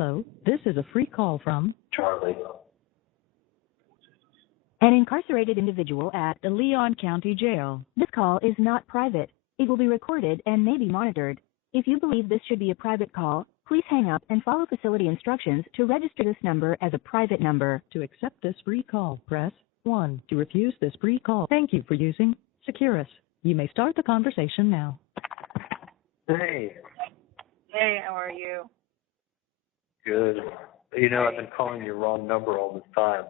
Hello, this is a free call from Charlie. an incarcerated individual at the Leon County Jail. This call is not private. It will be recorded and may be monitored. If you believe this should be a private call, please hang up and follow facility instructions to register this number as a private number. To accept this free call, press 1. To refuse this free call, thank you for using Securus. You may start the conversation now. Hey. Hey, how are you? Good. You know, I've been calling your wrong number all this time.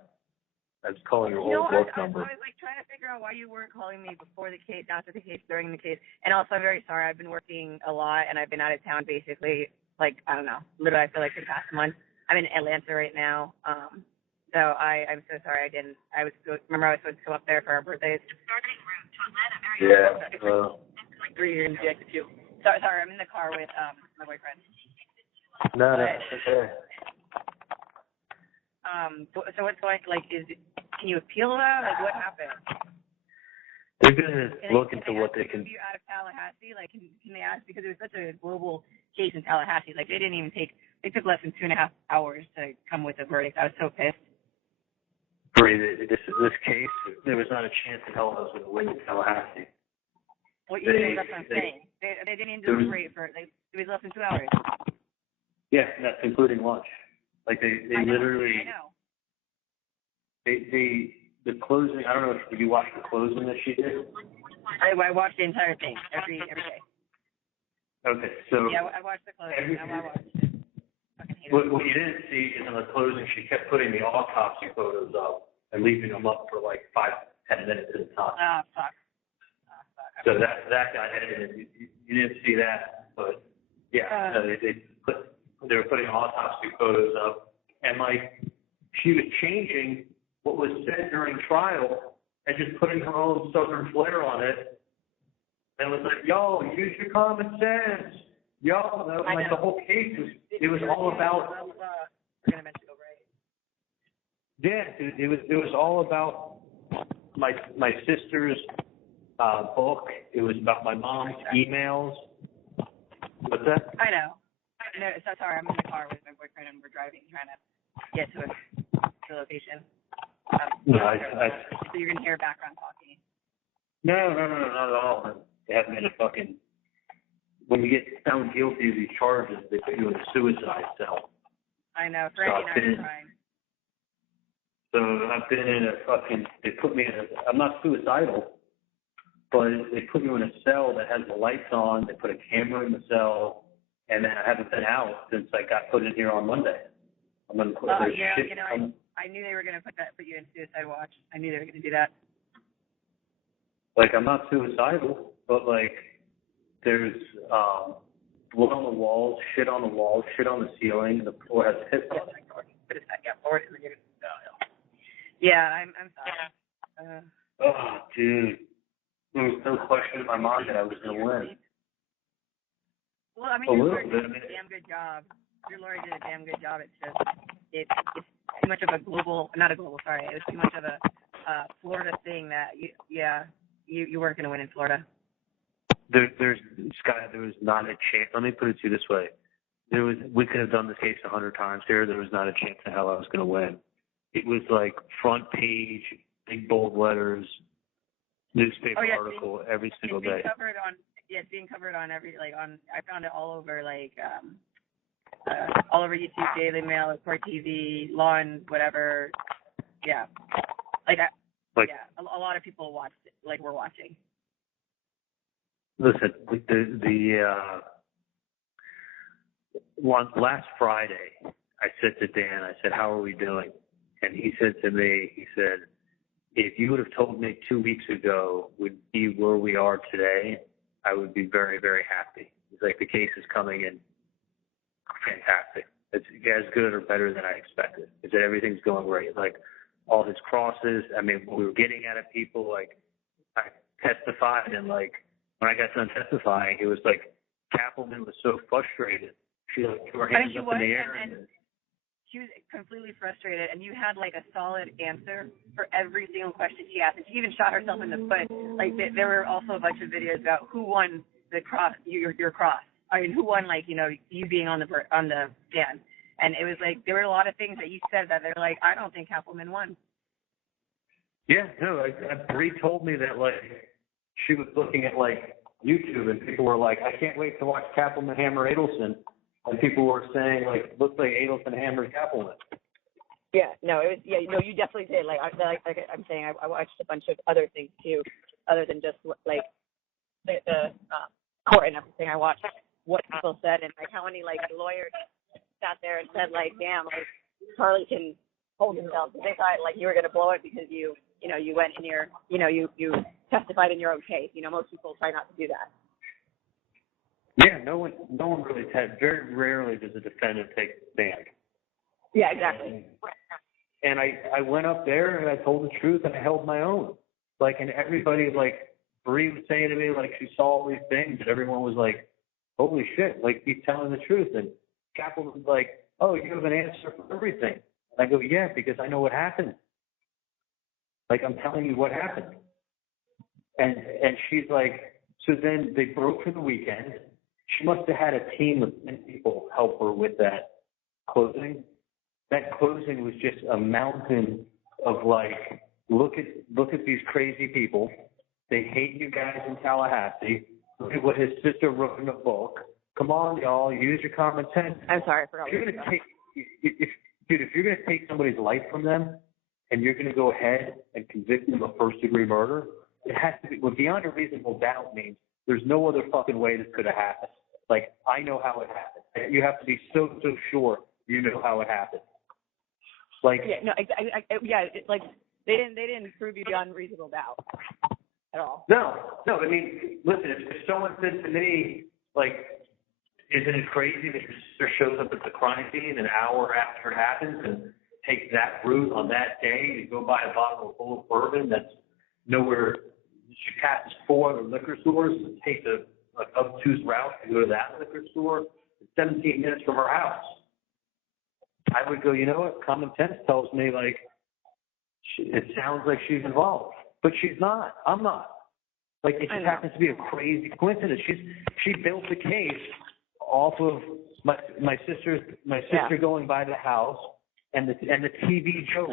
I was calling your old work number. I was trying to figure out why you weren't calling me before the case, after the case, during the case. And also, I'm very sorry. I've been working a lot, and I've been out of town basically, I don't know, literally I feel like for the past month. I'm in Atlanta right now. So I'm so sorry I didn't. Remember I was supposed to come up there for our birthdays? Yeah. Like 3 years into the 2. Sorry, I'm in the car with my boyfriend. No, that's okay. So what's going, can you appeal that? What happened? They're going to look into what they can. You out of Tallahassee? Can they ask, because it was such a global case in Tallahassee, they didn't even they took less than 2.5 hours to come with a verdict. I was so pissed. This case, there was not a chance in hell I was going to win in Tallahassee. Well, that's what I'm saying. They didn't even deliberate for it. It was less than 2 hours. Yeah, that's including lunch. They literally. I know. The closing. I don't know if you watched the closing that she did. I watched the entire thing every day. Okay, so. Yeah, I watched the closing. I watched it. What you didn't see is in the closing, she kept putting the autopsy photos up and leaving them up for 5-10 minutes at a time. Ah, fuck. So that got edited. You didn't see that, but yeah, they were putting autopsy photos up, and she was changing what was said during trial and just putting her own Southern flair on it, and was like, "Yo, use your common sense." Yo, the whole case was all about. We're gonna mention it, right? Yeah, it was all about my sister's book. It was about my mom's emails. What's that? I know. No, so sorry. I'm in the car with my boyfriend and we're driving, trying to get to the location. So you're gonna hear background talking. No, not at all. They have me in a fucking. When you get found guilty of these charges, they put you in a suicide cell. I know. Frankie and I are trying. So I've been in a fucking. They put me in a. I'm not suicidal, but they put you in a cell that has the lights on. They put a camera in the cell, and then I haven't been out since I got put in here on Monday. I'm gonna put shit. I knew they were gonna put you in suicide watch. I knew they were gonna do that. I'm not suicidal, but there's blood on the walls, shit on the walls, shit on the ceiling. The floor has piss on it. Yeah, I'm sorry. Oh, dude. There was no question in my mind that I was going to win. Well, your lawyer did a damn good job. Your lawyer did a damn good job. It's just, it's too much of a not a global, sorry. It was too much of a Florida thing that, you weren't going to win in Florida. Scott, there was not a chance. Let me put it to you this way. We could have done this case 100 times here. There was not a chance in hell I was going to win. It was front page, big bold letters, newspaper article every single day. It's being covered on every, I found it all over, all over YouTube, Daily Mail, Court TV, Law and whatever. Yeah. A lot of people watched it, we're watching. Listen, last Friday, I said to Dan, how are we doing? And he said to me, if you would have told me 2 weeks ago would be where we are today, I would be very, very happy. It's the case is coming in fantastic. It's as good or better than I expected. It's that everything's going great. All his crosses, what we were getting out of people, I testified, and when I got done testifying, it was Kaplan was so frustrated. She threw her hands up in the air. And she was completely frustrated, and you had a solid answer for every single question she asked. And she even shot herself in the foot. There were also a bunch of videos about who won the cross, your cross. Who won, you being on the stand. And it was like, there were a lot of things that you said that they're like, I don't think Kappelman won. Yeah, no, Bree told me that, like, she was looking at, like, YouTube, and people were like, I can't wait to watch Kappelman hammer Adelson. And people were saying, like, looks like Adelson hammered Kappelman. Yeah, no, it was, yeah, no, you definitely did. Like I'm saying, I watched a bunch of other things, too, other than just, like, the court and everything. I watched what people said and, like, how many, like, lawyers sat there and said, like, damn, like, Charlie can hold himself. They thought, like, you were going to blow it because you went in your, you testified in your own case. Most people try not to do that. Yeah, no one really very rarely does a defendant take the stand. Yeah, exactly. And I went up there and I told the truth and I held my own. Like, and everybody, like, Bree was saying to me, like, she saw all these things and everyone was like, holy shit, like, he's telling the truth. And Kappelman was like, oh, you have an answer for everything. And I go, yeah, because I know what happened. Like, I'm telling you what happened. And she's like, so then they broke for the weekend. She must have had a team of 10 people help her with that closing. That closing was just a mountain of, like, look at these crazy people. They hate you guys in Tallahassee. Look at what his sister wrote in a book. Come on, y'all, use your common sense. I'm sorry, I forgot. If you're gonna take somebody's life from them, and you're gonna go ahead and convict them of first-degree murder, it has to be, well, beyond a reasonable doubt means there's no other fucking way this could have happened. Like, I know how it happened. You have to be so sure you know how it happened. Like, yeah, no, it's like they didn't prove you beyond reasonable doubt at all. No. I mean, listen, if someone said to me, like, isn't it crazy that your sister shows up at the crime scene an hour after it happens and takes that route on that day to go buy a bottle of full of bourbon that's nowhere? She passes 4 other liquor stores and takes a obtuse route to go to that liquor store. It's 17 minutes from her house. I would go, you know what? Common sense tells me, like, it sounds like she's involved, but she's not. I'm not. Like, it just happens to be a crazy coincidence. She built the case off of my sister going by the house and the TV joke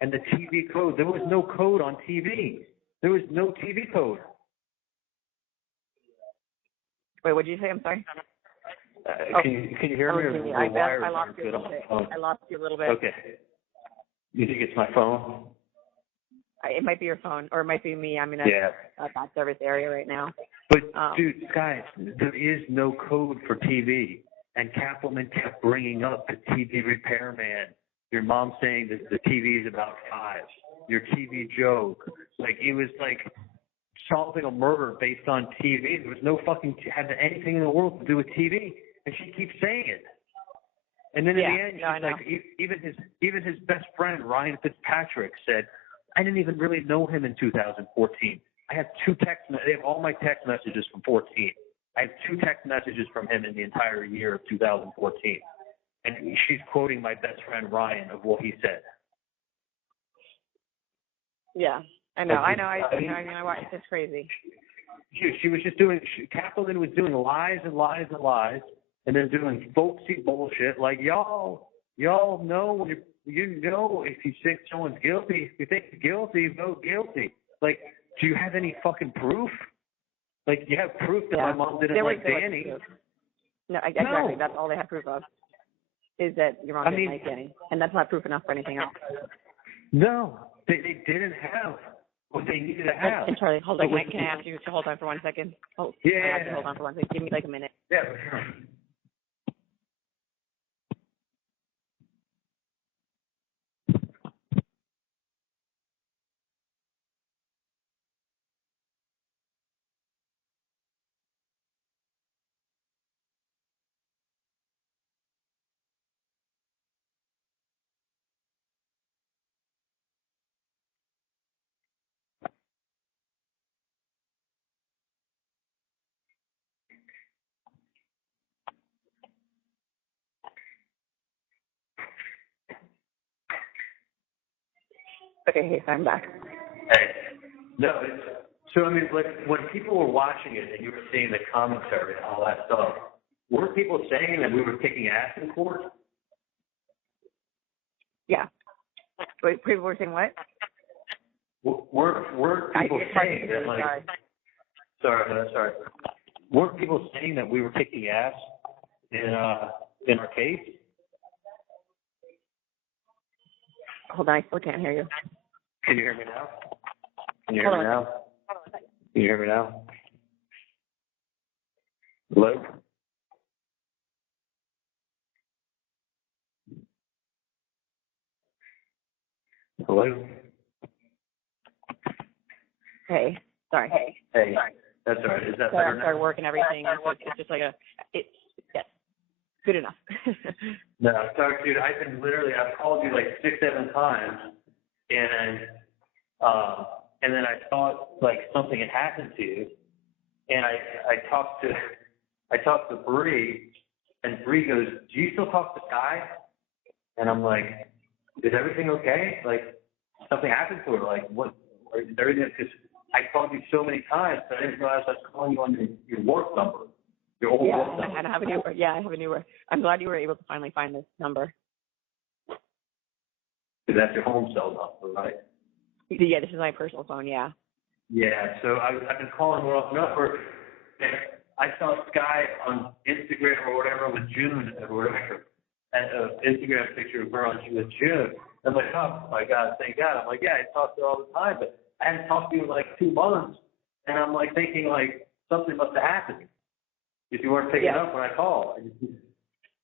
and the TV code. There was no code on TV. There was no TV code. Wait, what did you say? I'm sorry. Can you hear me? Or I lost you a little bit. I lost you a little bit. Okay. You think it's my phone? It might be your phone, or it might be me. I'm in a bad service area right now. But, dude, guys, there is no code for TV. And Kappelman kept bringing up the TV repairman. Your mom saying that the TV is about 5. Your TV joke. Like, it was like solving a murder based on TV. There was no fucking had anything in the world to do with TV. And she keeps saying it. And then in the end, she's like, even his best friend, Ryan Fitzpatrick, said, I didn't even really know him in 2014. I have 2 they have all my text messages from 14. I have 2 text messages from him in the entire year of 2014. And she's quoting my best friend, Ryan, of what he said. Yeah, I know. It's just crazy. She was just Kappelman was doing lies and lies and lies, and then doing folksy bullshit like, y'all know, you know if you think someone's guilty, if you think he's guilty, vote guilty. Like, do you have any fucking proof? Like, you have proof that my mom didn't like Danny. No, exactly. That's all they have proof of, is that your mom didn't like Danny. And that's not proof enough for anything else. No, they didn't have what they needed to have. And Charlie, hold on. Can I ask you to hold on for 1 second? Oh, yeah. Can I ask you to hold on for 1 second? Give me like a minute. Yeah, for sure. Okay, I'm back. Hey, no, so I mean, like, when people were watching it and you were seeing the commentary and all that stuff, weren't people saying that we were kicking ass in court? Yeah. Wait, people were saying what? Were people saying that, like, sorry. Weren't people saying that we were kicking ass in our case? Hold on, I still can't hear you. Can you hear me now? Can you hear me now? Hello? Hello? Hey, sorry. Hey, that's all right. Is that So better I now? started work and everything, and so it's just like yes, good enough. No, sorry, dude. I've called you like 6-7 times, and then I thought like something had happened to you, and I talked to Bree, and Bree goes, "Do you still talk to Sky?" And I'm like, "Is everything okay? Like something happened to her? Like what? Is everything?" Because I called you so many times, but I didn't realize I was calling you on your work number, your old work number. I have a new. Yeah, I have a new. I'm glad you were able to finally find this number. Because that's your home cell number, right? Yeah, this is my personal phone. Yeah. Yeah. So I've been calling her off number, and I saw Sky on Instagram or whatever with June or whatever, and an Instagram picture of her on with June. I'm like, oh my God, thank God. I'm like, yeah, I talk to her all the time, but I hadn't talked to you in like 2 months, and I'm like thinking like something must have happened if you weren't picking up when I called.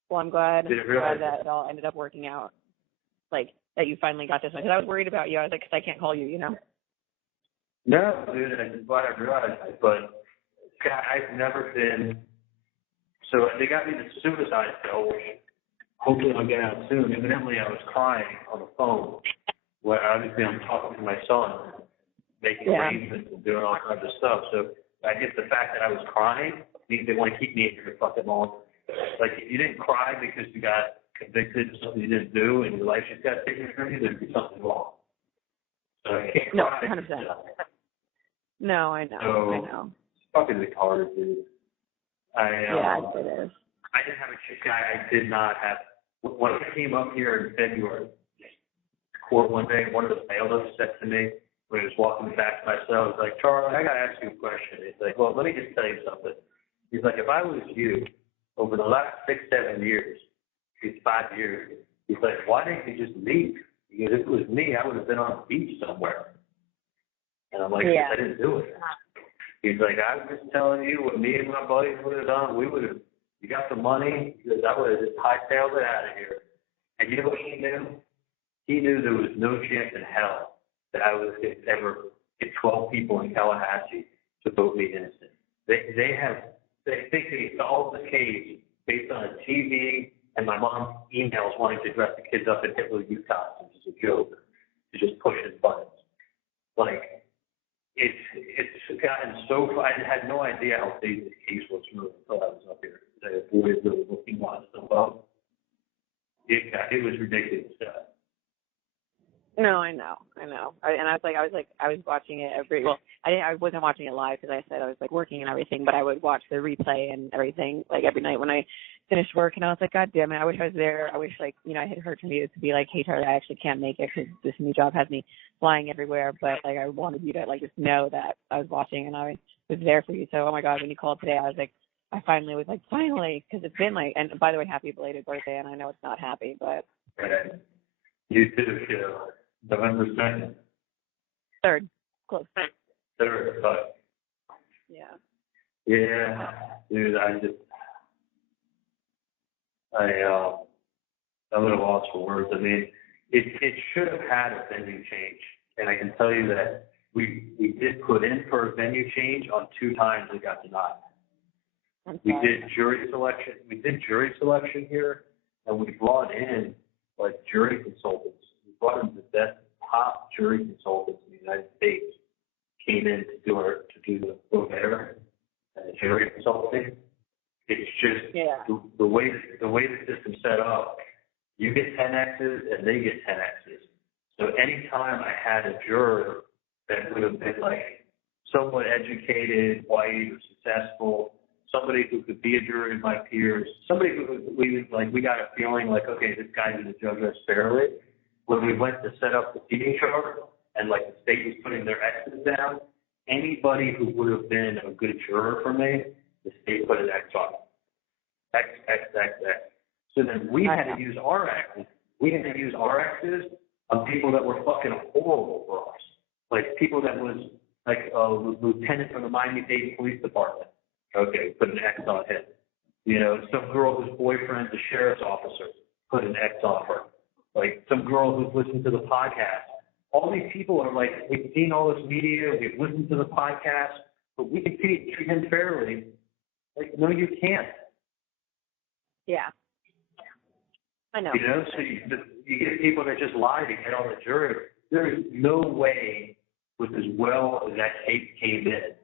Well, I'm glad Realize that it all ended up working out. Like that you finally got this one, because I was worried about you. I was like, because I can't call you, you know. No, dude, I'm glad I realized it, but God, I've never been. So they got me the suicide pill, which hopefully I'll get out soon. Evidently, I was crying on the phone. Where obviously I'm talking to my son, making arrangements and doing all kinds of stuff. So I guess the fact that I was crying means they want to keep me in here fucking long. Like if you didn't cry because you got convicted of something you didn't do and your life just got taken from you, there'd be something wrong. So I can't cry. No, 100%. No, I know. So, I know. It's fucking retarded, dude. It is. I didn't have a chick guy. I did not have. When I came up here in February, court one day, one of the bailiffs said to me when he was walking back to my cell, he's like, "Charlie, I got to ask you a question." He's like, "Well, let me just tell you something." He's like, "If I was you, over the last 6-7 years, 5 years, he's like, why didn't you just leave? Because if it was me, I would have been on the beach somewhere." And I'm like, I didn't do it. He's like, "I was just telling you what me and my buddies would have done. We would have, you got the money, because I would have just hightailed it out of here." And you know what he knew? He knew there was no chance in hell that I would ever get 12 people in Tallahassee to vote me innocent. They think they solved the case based on a TV and my mom's emails wanting to dress the kids up in Hitler Youth costumes as a joke, to just push his buttons. Like, it's gotten so far. I had no idea how big this case was until I was up here. The boys really looking on stuff up. It was ridiculous stuff. No, I know. I was watching it I wasn't watching it live because I said I was like working and everything, but I would watch the replay and everything like every night when I finished work, and I was like, God damn it, I wish I was there. I wish I had heard from you to be like, hey Charlie, I actually can't make it because this new job has me flying everywhere, but like I wanted you to like just know that I was watching and I was there for you. So oh my God, when you called today, I was like, I finally was like, finally, because it's been like, and by the way, happy belated birthday, and I know it's not happy, but. You too, November 2nd. 3rd. Close. 3rd, but. Yeah. Yeah, dude, I'm at a loss for words. I mean, it should have had a venue change, and I can tell you that we did put in for a venue change on 2 times it got denied. We did jury selection. We did jury selection here, and we brought in like jury consultants. We brought in the best top jury consultants in the United States. Came in to do the vote and jury consulting. It's just the way the system's set up. You get 10 X's and they get 10 X's. So anytime I had a juror that would have been like somewhat educated, white, or successful, somebody who could be a juror in my peers, somebody who we got a feeling like, okay, this guy's going to judge us fairly, when we went to set up the seating chart and like the state was putting their X's down, anybody who would have been a good juror for me, the state put an X on it. X, X, X, X. So then we had to use our X's. We had to use our X's on people that were fucking horrible for us. Like people that was like a lieutenant from the Miami-Dade Police Department. Okay, put an X on him. You know, some girl whose boyfriend's a sheriff's officer, put an X on her. Like some girl who's listened to the podcast. All these people are like, we've seen all this media, we've listened to the podcast, but we can treat him fairly. Like, no, you can't. Yeah. I know. You know, so you get people that just lie to get on the jury. There is no way, with as well as that case came in,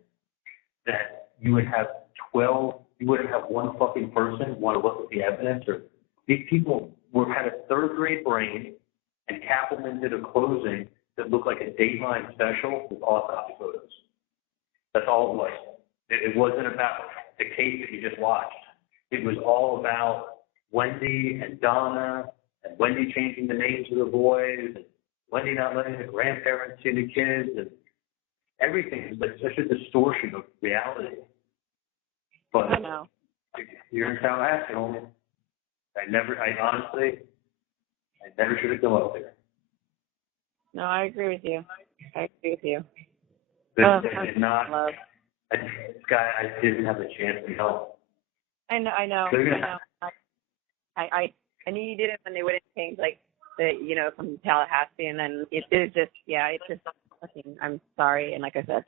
that you would have 12, you wouldn't have one fucking person want to look at the evidence. Or these people had a third grade brain, and Kaplan did a closing that looked like a Dateline special with autopsy photos. That's all it was. It wasn't about the case that you just watched. It was all about Wendy and Donna, and Wendy changing the names of the boys, and Wendy not letting the grandparents see the kids, and everything is like such a distortion of reality. But I know. You're in Tallahassee, homie. I honestly never should have come up there. No, I agree with you. This is not. This guy, I didn't have a chance to help. I know. I knew you did it when they wouldn't change, like, from Tallahassee, and then it's just, it's just fucking, I'm sorry, and like I said,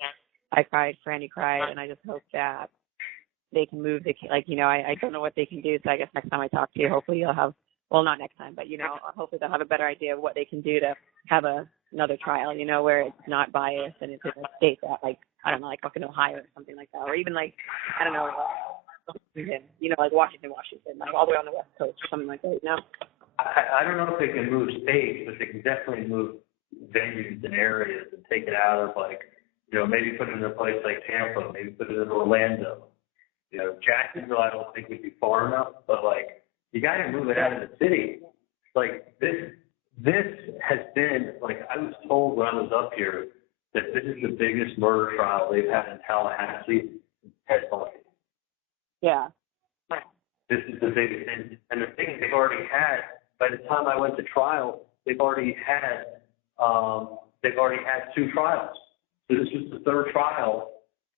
I cried, Franny cried, and I just hope that they can move I don't know what they can do, so I guess next time I talk to you, hopefully you'll have, well, not next time, but, hopefully they'll have a better idea of what they can do to have another trial, where it's not biased, and it's in a state that, like, I don't know, like fucking Ohio or something like that, or even, like, I don't know, like Washington, like all the way on the West Coast or something like that, I don't know if they can move states, but they can definitely move venues and areas and take it out of, like, maybe put it in a place like Tampa, maybe put it in Orlando. Jacksonville I don't think would be far enough, but, like, you got to move it out of the city. Like, this has been, like, I was told when I was up here that this is the biggest murder trial they've had in Tallahassee since Ted Bundy. Yeah. This is the biggest, and the thing they've already had, by the time I went to trial, they've already had 2 trials. So this was the 3rd trial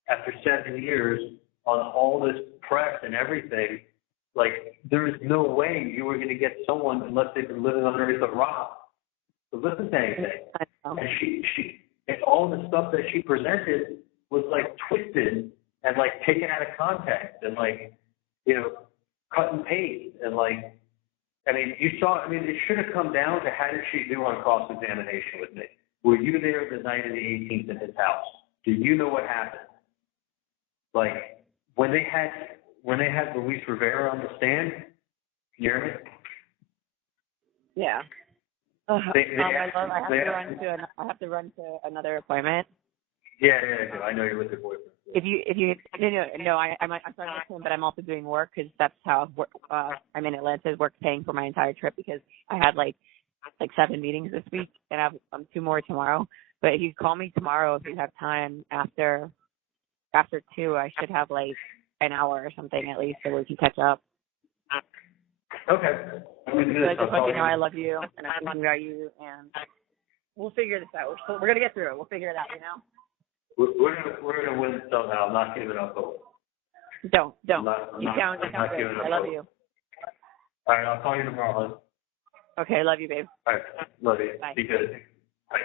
after 7 years on all this press and everything. Like, there is no way you were going to get someone unless they've been living underneath a rock to listen to anything. And she and all the stuff that she presented was, like, twisted and, like, taken out of context and, like, cut and paste. And, like, it should have come down to how did she do on cross-examination with me? Were you there the night of the 18th in his house? Do you know what happened? Like, when they had Luis Rivera on the stand, you hear me? Yeah. I have to run to another appointment. Yeah, I know you're with your boyfriend. I'm starting with him, but I'm also doing work because that's how I'm in Atlanta. Work's paying for my entire trip because I had like 7 meetings this week and I have 2 more tomorrow. But if you call me tomorrow, if you have time after 2, I should have like an hour or something at least so we can catch up. Okay. So I just let you know I love you and I'm thinking about you and we'll figure this out. We're gonna get through it. We'll figure it out. We're gonna win somehow. I'm not giving up hope. Don't. You sound great. I love you. All right, I'll call you tomorrow. Okay, love you, babe. All right, love you. Bye. Be good. Bye.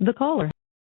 The caller